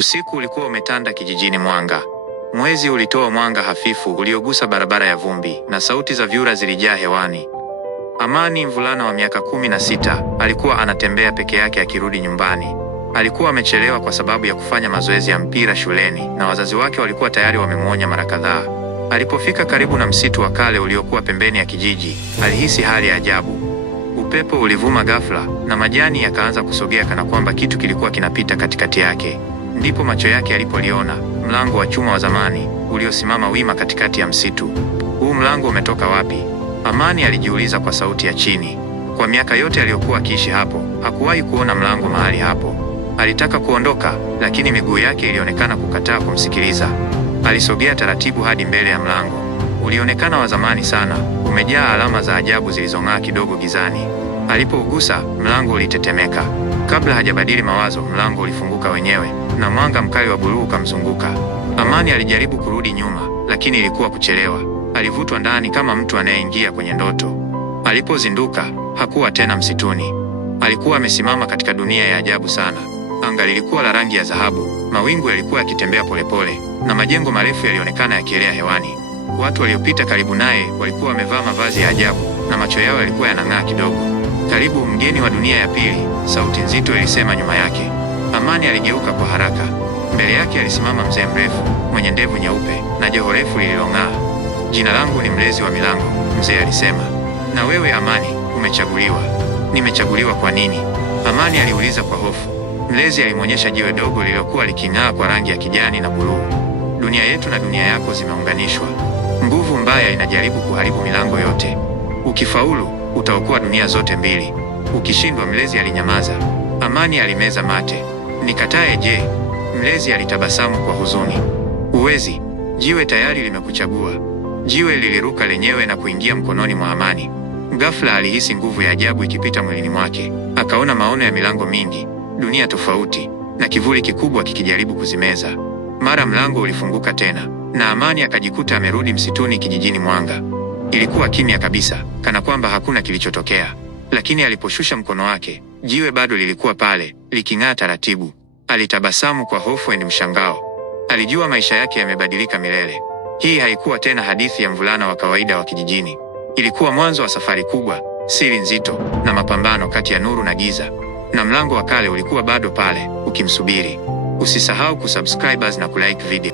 Usiku ulikuwa umetanda kijijini Mwanga. Mwezi ulitoa mwanga hafifu uliogusa barabara ya vumbi na sauti za vyura zilijaa hewani. Amani, mvulana wa miaka 16, alikuwa anatembea peke yake akirudi nyumbani. Alikuwa amechelewa kwa sababu ya kufanya mazoezi ya mpira shuleni na wazazi wake walikuwa tayari wamemwonya mara kadhaa. Alipofika karibu na msitu wa kale uliokuwa pembeni ya kijiji, alihisi hali ya ajabu. Upepo ulivuma ghafla na majani yakaanza kusogea kana kwamba kitu kilikuwa kinapita katikati yake. Ndipo macho yake yalipoliona mlango wa chuma wa zamani uliosimama wima katikati ya msitu. Huu mlango umetoka wapi? Amani alijiuliza kwa sauti ya chini. Kwa miaka yote aliyokuwa akiishi hapo, hakuwahi kuona mlango mahali hapo. Alitaka kuondoka, lakini miguu yake ilionekana kukataa kumsikiliza. Alisogea taratibu hadi mbele ya mlango. Ulionekana wa zamani sana, umejaa alama za ajabu zilizong'aa kidogo gizani. Alipougusa, mlango ulitetemeka. Kabla hajabadili mawazo, mlango ulifunguka wenyewe na mwanga mkali wa buluu ukamzunguka. Amani alijaribu kurudi nyuma, lakini ilikuwa kuchelewa. Alivutwa ndani kama mtu anayeingia kwenye ndoto. Alipozinduka, hakuwa tena msituni. Alikuwa amesimama katika dunia ya ajabu sana. Anga lilikuwa la rangi ya dhahabu, mawingu yalikuwa yakitembea polepole, na majengo marefu yalionekana yakielea hewani. Watu waliopita karibu naye walikuwa wamevaa mavazi ya ajabu na macho yao yalikuwa yanang'aa kidogo. Karibu mgeni wa dunia ya pili, sauti nzito ilisema nyuma yake. Amani aligeuka kwa haraka. Mbele yake alisimama mzee mrefu mwenye ndevu nyeupe na joho refu lililong'aa. Jina langu ni mlezi wa milango, mzee alisema. Na wewe Amani, umechaguliwa. Nimechaguliwa kwa nini? Amani aliuliza kwa hofu. Mlezi alimwonyesha jiwe dogo lililokuwa liking'aa kwa rangi ya kijani na buluu. Dunia yetu na dunia yako zimeunganishwa. Nguvu mbaya inajaribu kuharibu milango yote. Ukifaulu, utaokoa dunia zote mbili. Ukishindwa, mlezi alinyamaza. Amani alimeza mate. Nikatae je? Mlezi alitabasamu kwa huzuni. Huwezi. Jiwe tayari limekuchagua. Jiwe liliruka lenyewe na kuingia mkononi mwa Amani. Ghafla alihisi nguvu ya ajabu ikipita mwilini mwake. Akaona maono ya milango mingi, dunia tofauti, na kivuli kikubwa kikijaribu kuzimeza. Mara mlango ulifunguka tena, na Amani akajikuta amerudi msituni kijijini Mwanga. Ilikuwa kimya kabisa, kana kwamba hakuna kilichotokea. Lakini aliposhusha mkono wake, jiwe bado lilikuwa pale, liking'aa taratibu. Alitabasamu kwa hofu na mshangao. Alijua maisha yake yamebadilika milele. Hii haikuwa tena hadithi ya mvulana wa kawaida wa kijijini. Ilikuwa mwanzo wa safari kubwa, siri nzito, na mapambano kati ya nuru na giza. Na mlango wa kale ulikuwa bado pale, ukimsubiri. Usisahau kusubscribe na kulike video.